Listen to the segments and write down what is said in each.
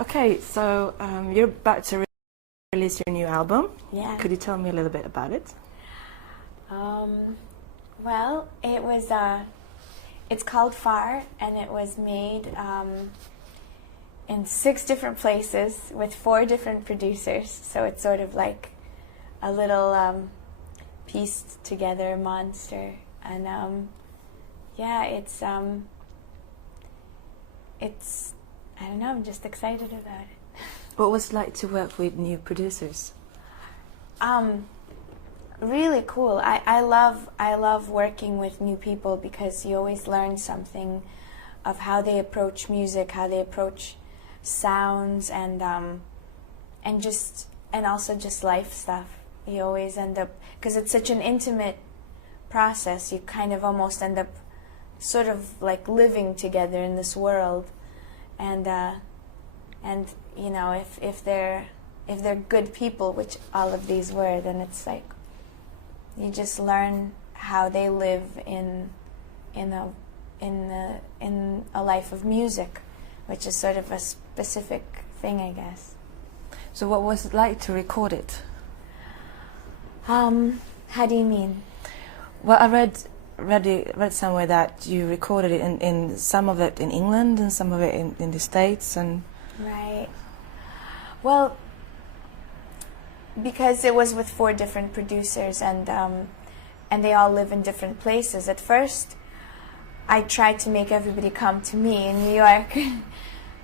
Okay, so you're about to release your new album. Yeah. Could you tell me a little bit about it? Well, it's called Far, and it was made in 6 different places with 4 different producers. So it's sort of like a little pieced together monster. And yeah, it's I don't know, I'm just excited about it. What was it like to work with new producers? Really cool. I love working with new people because you always learn something of how they approach music, how they approach sounds, and also just life stuff. You always end up, because it's such an intimate process, you kind of almost end up sort of like living together in this world, and you know, if they're good people, which all of these were, then it's like you just learn how they live in a life of music, which is sort of a specific thing, I guess. So what was it like to record it? How do you mean? Well, I read somewhere that you recorded it in some of it in England and some of it in the States, and right. Well, because it was with 4 different producers, and they all live in different places. At first, I tried to make everybody come to me in New York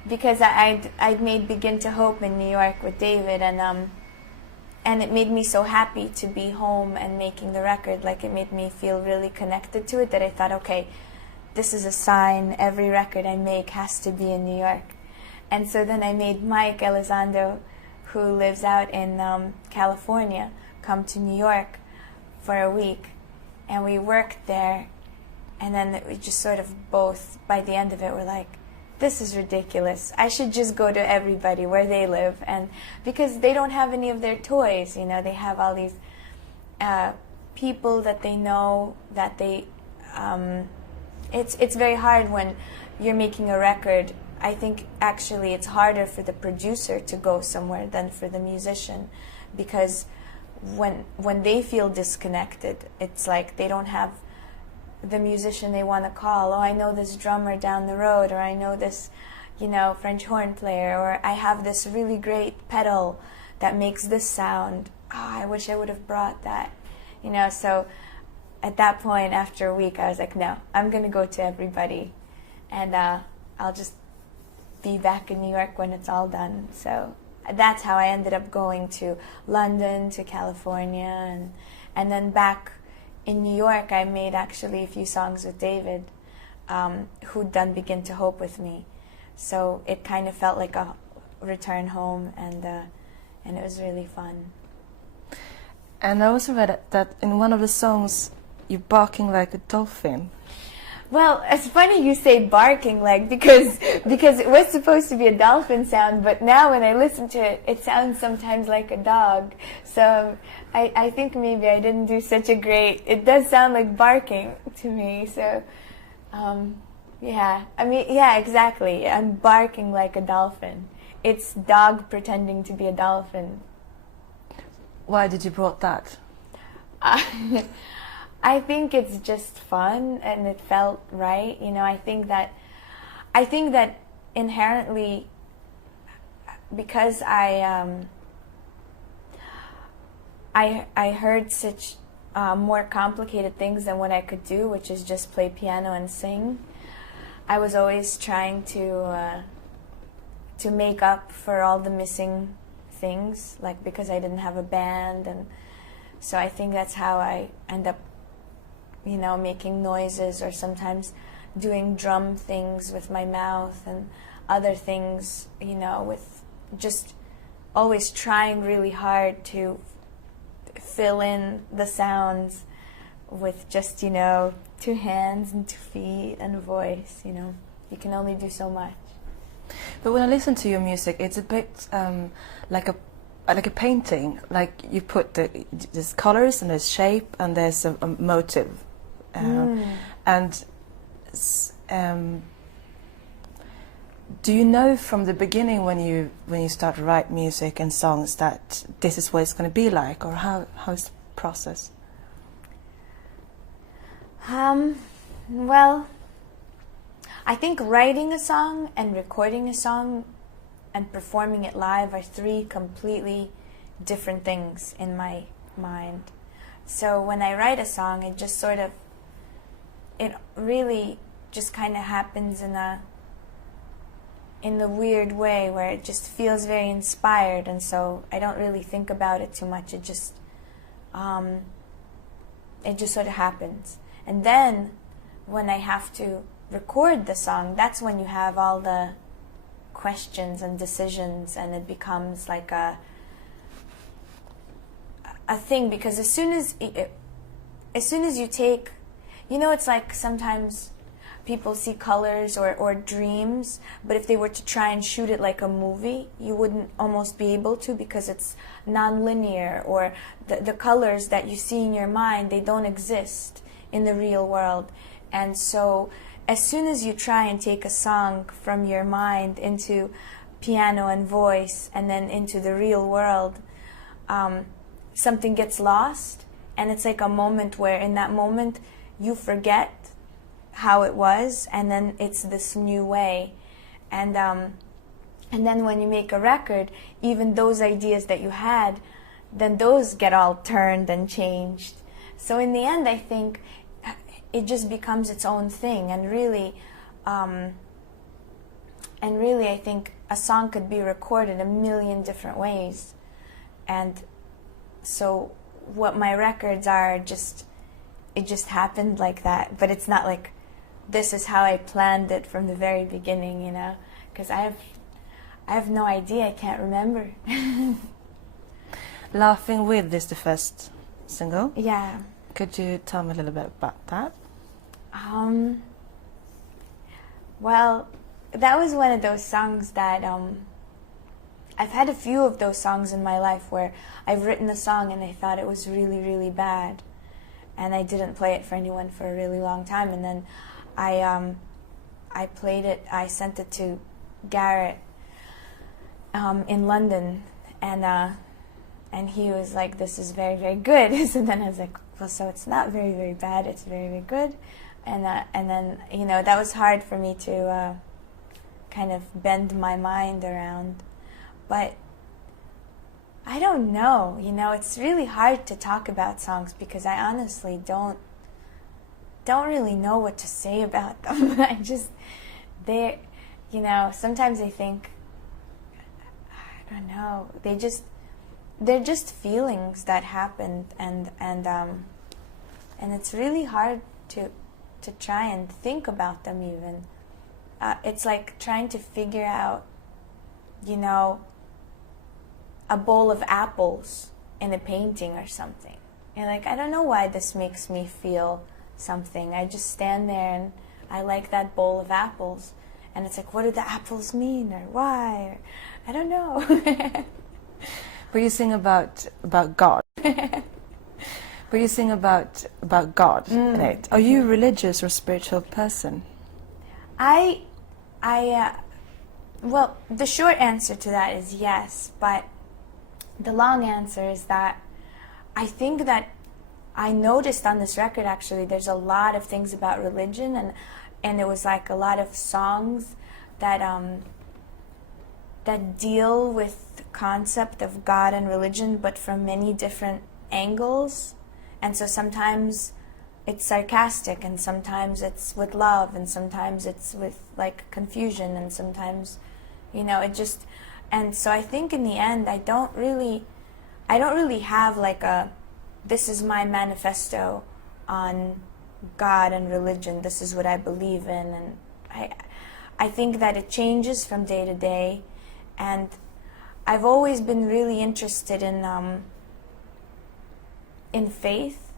because I'd made Begin to Hope in New York with David, and it made me so happy to be home and making the record. Like, it made me feel really connected to it, that I thought, okay, this is a sign. Every record I make has to be in New York. And so then I made Mike Elizondo, who lives out in California, come to New York for a week, and we worked there, and then we just sort of both, by the end of it, were like, this is ridiculous. I should just go to everybody where they live, and because they don't have any of their toys, you know, they have all these people that they know, that they, it's very hard when you're making a record. I think actually it's harder for the producer to go somewhere than for the musician, because when they feel disconnected, it's like they don't have the musician they want to call. Oh, I know this drummer down the road, or I know this, you know, French horn player, or I have this really great pedal that makes this sound. Oh, I wish I would have brought that, you know. So at that point, after a week, I was like, no, I'm going to go to everybody, and I'll just be back in New York when it's all done. So that's how I ended up going to London, to California, and then back in New York, I made actually a few songs with David, who'd done Begin to Hope with me. So it kind of felt like a return home, and it was really fun. And I also read that in one of the songs you're barking like a dolphin. Well, it's funny you say barking like, because it was supposed to be a dolphin sound, but now when I listen to it, it sounds sometimes like a dog. So I think maybe I didn't do such a great, it does sound like barking to me. So yeah, I mean, yeah, exactly. I'm barking like a dolphin. It's dog pretending to be a dolphin. Why did you brought that? I think it's just fun, and it felt right. You know, I think that inherently, because I heard such more complicated things than what I could do, which is just play piano and sing. I was always trying to make up for all the missing things, like because I didn't have a band, and so I think that's how I end up, you know, making noises, or sometimes doing drum things with my mouth, and other things, you know, with just always trying really hard to fill in the sounds with just, you know, 2 hands and 2 feet and a voice, you know. You can only do so much. But when I listen to your music, it's a bit like a painting. Like you put there's colors and there's shape and there's a motive, and Do you know from the beginning when you start to write music and songs that this is what it's going to be like, or how's the process? Well, I think writing a song and recording a song and performing it live are three completely different things in my mind. So when I write a song, it really just kind of happens in the weird way where it just feels very inspired, and so I don't really think about it too much. It just sort of happens. And then when I have to record the song, that's when you have all the questions and decisions, and it becomes like a thing, because as soon as you take, it's like sometimes people see colors or dreams, but if they were to try and shoot it like a movie, you wouldn't almost be able to, because it's non-linear, or the colors that you see in your mind, they don't exist in the real world. And so as soon as you try and take a song from your mind into piano and voice and then into the real world, something gets lost, and it's like a moment where in that moment you forget how it was, and then it's this new way. And then when you make a record, even those ideas that you had, then those get all turned and changed. So in the end, I think it just becomes its own thing, and really I think a song could be recorded a million different ways. And so what my records are, it just happened like that. But it's not like this is how I planned it from the very beginning, because I have no idea. I can't remember. Laughing With is the first single. Yeah. Could you tell me a little bit about that? Well, that was one of those songs that I've had a few of those songs in my life where I've written a song and I thought it was really, really bad, and I didn't play it for anyone for a really long time, and then I played it. I sent it to Garrett in London, and he was like, "This is very, very good." So then I was like, "Well, so it's not very, very bad. It's very, very good." And then that was hard for me to kind of bend my mind around. But I don't know. It's really hard to talk about songs because I honestly don't really know what to say about them. Sometimes I think, I don't know, they're just feelings that happened, and it's really hard to try and think about them even. It's like trying to figure out, a bowl of apples in a painting or something. And I don't know why this makes me feel something. I just stand there and I like that bowl of apples. And it's like, what do the apples mean, or why? Or, I don't know. But you sing about God. But you sing about God in it. Are you a religious or spiritual person? Well, the short answer to that is yes, but the long answer is that I think that I noticed on this record, actually, there's a lot of things about religion, and it was like a lot of songs that deal with the concept of God and religion, but from many different angles. And so sometimes it's sarcastic, and sometimes it's with love, and sometimes it's with like confusion, and sometimes, and so I think in the end I don't really have like this is my manifesto on God and religion, this is what I believe in, and I think that it changes from day to day, and I've always been really interested in faith,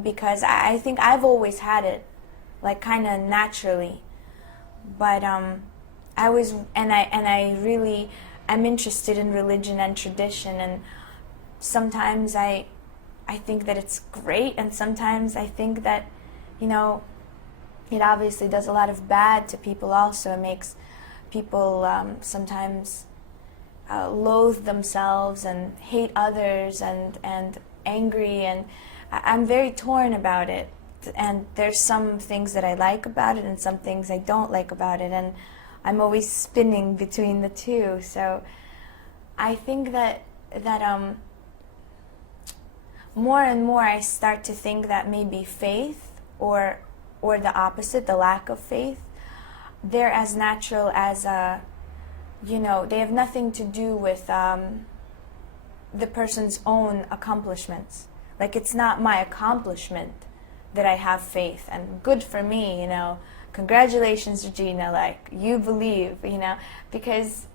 because I think I've always had it, like kind of naturally, but I'm interested in religion and tradition, and sometimes I think that it's great, and sometimes I think that, it obviously does a lot of bad to people also. It makes people sometimes loathe themselves and hate others and angry, and I'm very torn about it. And there's some things that I like about it and some things I don't like about it, and I'm always spinning between the two. So I think that more and more I start to think that maybe faith or the opposite, the lack of faith, they're as natural as they have nothing to do with the person's own accomplishments. Like, it's not my accomplishment that I have faith, and good for me, congratulations, Regina, like, you believe, because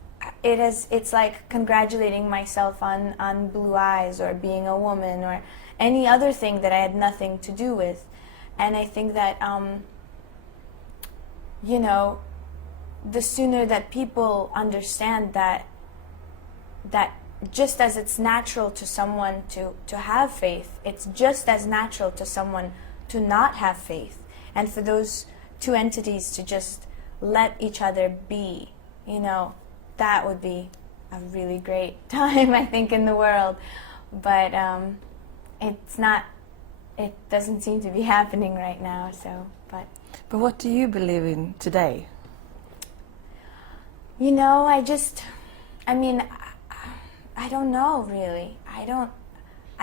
it's like congratulating myself on blue eyes or being a woman or any other thing that I had nothing to do with. And I think that the sooner that people understand that just as it's natural to someone to have faith, it's just as natural to someone to not have faith, and for those two entities to just let each other be, that would be a really great time, I think, in the world. But it doesn't seem to be happening right now, so, but what do you believe in today? I don't know, really. I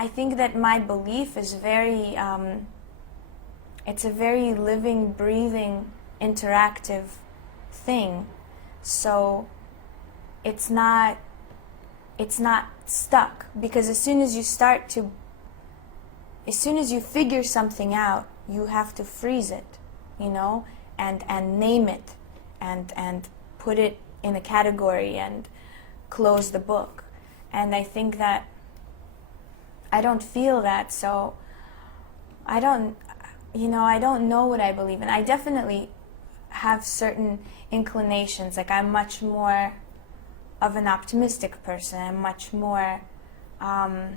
think that my belief is very, it's a very living, breathing, interactive thing. So it's not stuck, because as soon as you figure something out, you have to freeze it, and name it, and put it in a category and close the book. And I think that I don't feel that, so I don't know what I believe in. I definitely have certain inclinations. Like, I'm much more of an optimistic person. I'm much more, I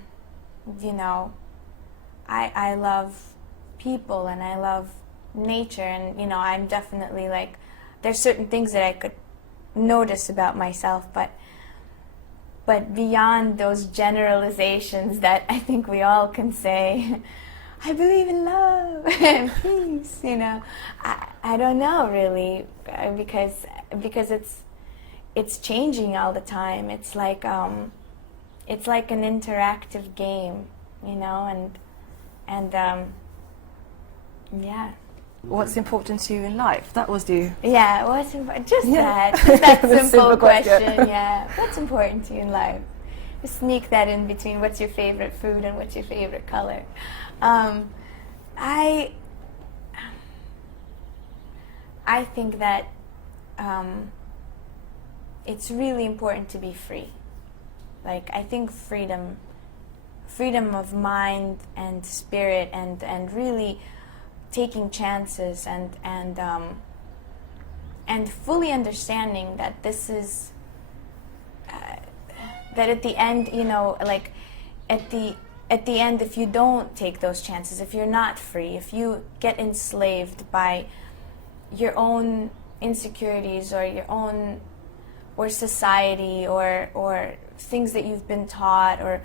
love people and I love nature, and, I'm definitely, like, there's certain things that I could notice about myself, but beyond those generalizations that I think we all can say, I believe in love and peace, I don't know, really, because it's changing all the time. It's like an interactive game, and yeah. What's important to you in life? That was the... Yeah, what's important? Just that simple question, yeah. What's important to you in life? Just sneak that in between what's your favorite food and what's your favorite color. I think that it's really important to be free. Like, I think freedom of mind and spirit, and really taking chances, and fully understanding that this is that at the end, like, at the end, if you don't take those chances, if you're not free, if you get enslaved by your own insecurities or your own, or society, or things that you've been taught, or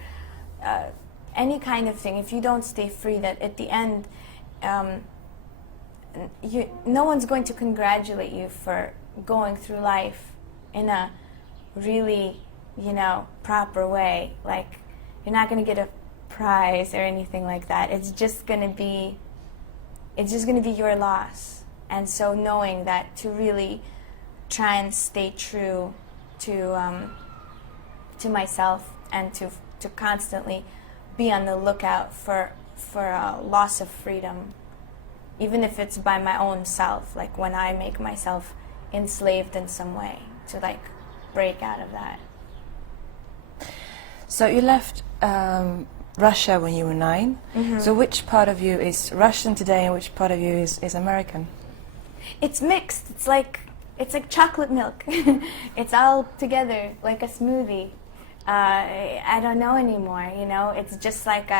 any kind of thing, if you don't stay free, that at the end no one's going to congratulate you for going through life in a really, proper way. Like, you're not going to get a prize or anything like that. It's just going to be your loss. And so knowing that, to really try and stay true to myself, and to constantly be on the lookout for a loss of freedom, even if it's by my own self, like when I make myself enslaved in some way, to, like, break out of that. So you left Russia when you were 9. Mm-hmm. So which part of you is Russian today and which part of you is American? It's mixed. It's like chocolate milk. It's all together, like a smoothie. I don't know anymore, It's just like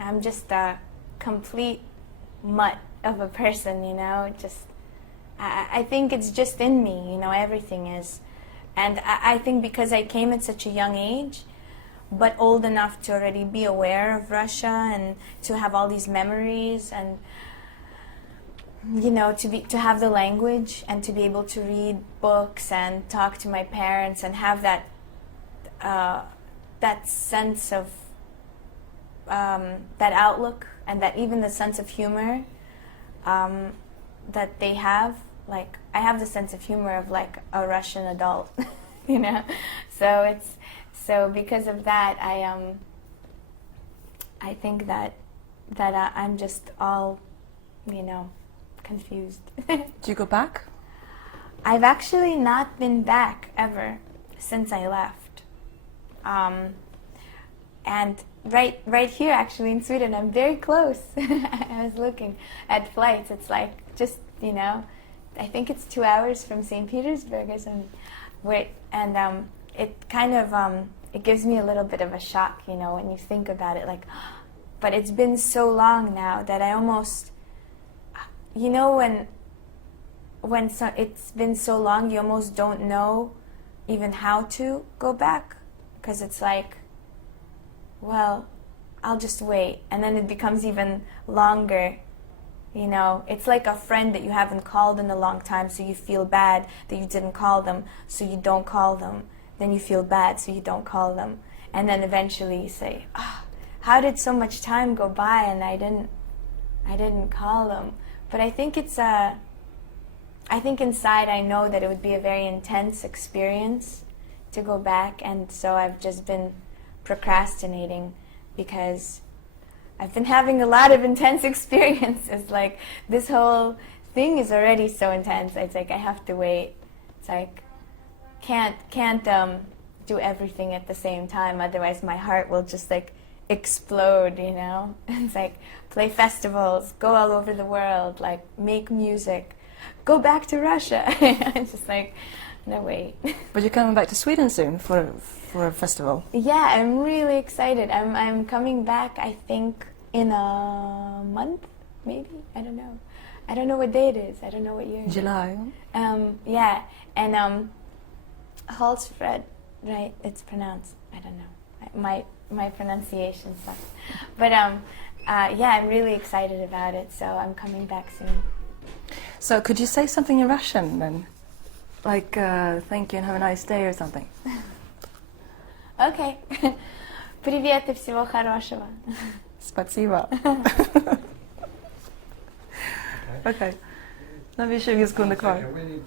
I'm just a complete mutt of a person, just I think it's just in me, you know, everything is. And I think because I came at such a young age, but old enough to already be aware of Russia and to have all these memories and, you know, to have the language and to be able to read books and talk to my parents and have that that sense of that outlook and that even the sense of humor that they have. Like, I have the sense of humor of like a Russian adult, you know. So because of that, I think that I'm just all, you know, confused. Do you go back? I've actually not been back ever since I left. And right here, actually, in Sweden, I'm very close. I was looking at flights. It's like just, you know, I think it's 2 hours from St. Petersburg or something. And it kind of, it gives me a little bit of a shock, you know, when you think about it. Like, but it's been so long now that I almost, you know, it's been so long, you almost don't know even how to go back, because it's like, well, I'll just wait. And then it becomes even longer, you know. It's like a friend that you haven't called in a long time, so you feel bad that you didn't call them, so you don't call them. Then you feel bad, so you don't call them. And then eventually you say, how did so much time go by and I didn't call them? But I think I think inside I know that it would be a very intense experience to go back, and so I've just been procrastinating because I've been having a lot of intense experiences. Like, this whole thing is already so intense. It's like I have to wait. It's like can't do everything at the same time, otherwise my heart will just like explode, you know. It's like play festivals, go all over the world, like make music, go back to Russia. It's just like, no, wait. But you're coming back to Sweden soon for a festival. Yeah, I'm really excited. I'm coming back, I think, in a month, maybe. I don't know. I don't know what day it is. I don't know what year. July. Yeah, and Halsfred, right? It's pronounced. I don't know. My pronunciation sucks. But yeah, I'm really excited about it. So I'm coming back soon. So could you say something in Russian then? Like, thank you and have a nice day or something. Okay. Привет и всего хорошего. Спасибо. Okej. Nu har vi 20 sekunder kvar.